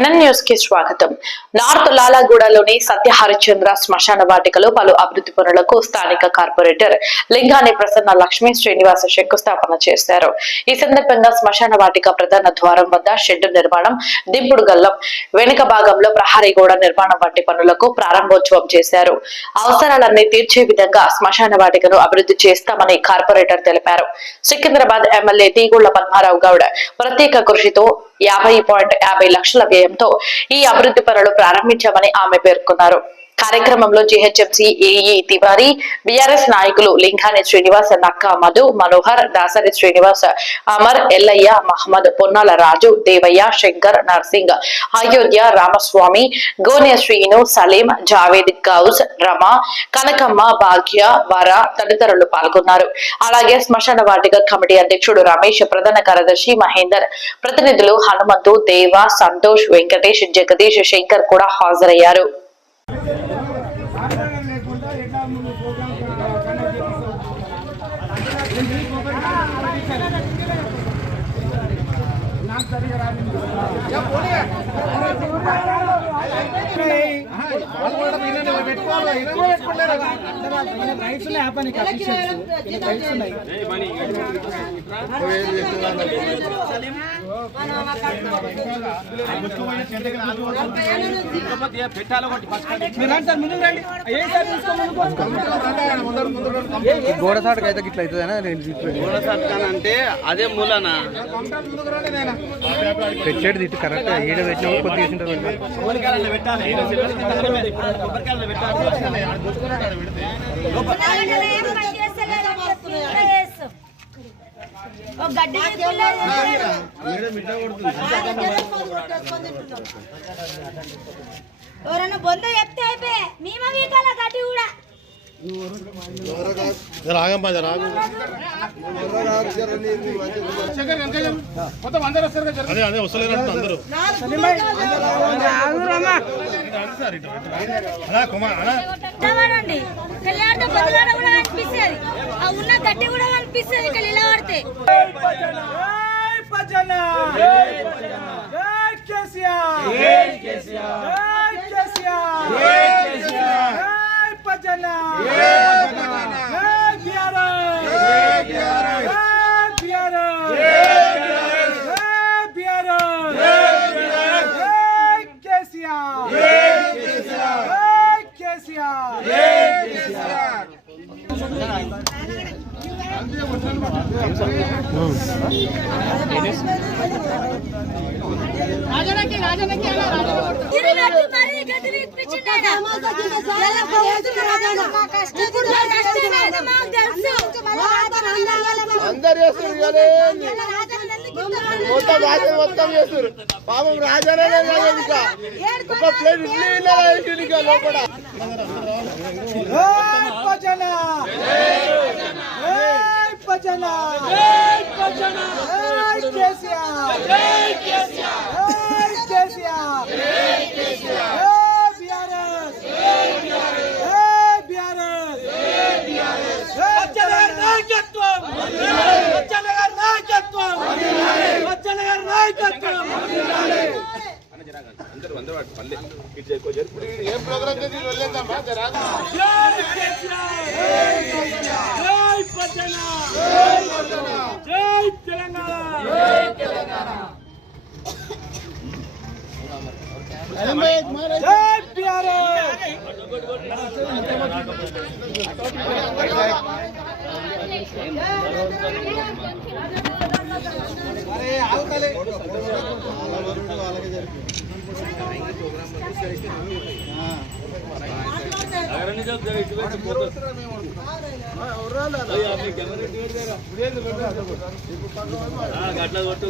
NN news కి స్వాగతం. North లాలాగూడలోని సత్య హరిశ్చంద్ర శ్మశాన వాటికలో పలు అభివృద్ధి పనులకు స్థానిక కార్పొరేటర్ లింగాని ప్రసన్న లక్ష్మీ శ్రీనివాస శంకుస్థాపన చేశారు. ఈ సందర్భంగా శ్మశాన వాటిక ప్రధాన ద్వారం వద్ద షెడ్డు నిర్మాణం, దింపుడు గల్లం, వెనుక భాగంలో ప్రహరీ గోడ నిర్మాణం వంటి పనులకు ప్రారంభోత్సవం చేశారు. అవసరాలన్నీ తీర్చే విధంగా శ్మశాన వాటికను అభివృద్ధి చేస్తామని కార్పొరేటర్ తెలిపారు. సికింద్రాబాద్ ఎమ్మెల్యే తీగుళ్ల పద్మారావు గౌడ్ ప్రత్యేక కృషితో 50.50 లక్షల వ్యయంతో ఈ అభివృద్ధి పనులు ప్రారంభించామని ఆమె పేర్కొన్నారు. కార్యక్రమంలో జీహెచ్ఎంసీ ఏఈ తివారీ, బీఆర్ఎస్ నాయకులు లింగాని శ్రీనివాస్, నక్కా మధు, మనోహర్, దాసరి శ్రీనివాస్, అమర్, ఎల్లయ్య, మహమ్మద్, పొన్నాల రాజు, దేవయ్య, శంకర్, నర్సింగ్, అయోధ్య, రామస్వామి, గోనె శ్రీను, సలీం, జావేద్, గౌజ్, రమ, కనకమ్మ, భాగ్య, వర తదితరులు పాల్గొన్నారు. అలాగే శ్మశాన వాటిక కమిటీ అధ్యక్షుడు రమేష్, ప్రధాన కార్యదర్శి మహేందర్, ప్రతినిధులు హనుమంతు, దేవ, సంతోష్, వెంకటేష్, జగదీష్, శంకర్ కూడా హాజరయ్యారు. గోడసాటుకు అయితే గిట్ల అవుతుంది అంటే అదే మూలనా పెట్టేది తిట్టు కరెక్ట్ ఈడ పెట్టినప్పుడు కొద్దిగా ఎవరన్నా బొంద చెప్తే అయిపోయి మేము గడ్డి కూడా పిల్లాడితో కూడా అనిపిస్తుంది, ఉన్న గడ్డి కూడా అనిపిస్తుంది ఇక్కడ ఇలా పడితే. మొత్తం చేస్తారు పాపం రాజానే ఇంకా ఒక ప్లేట్ ఇడ్లీ లోపల ఏం ప్రోగ్రామ్ చేసి వెళ్ళేద్దామా గట్ల కొట్టు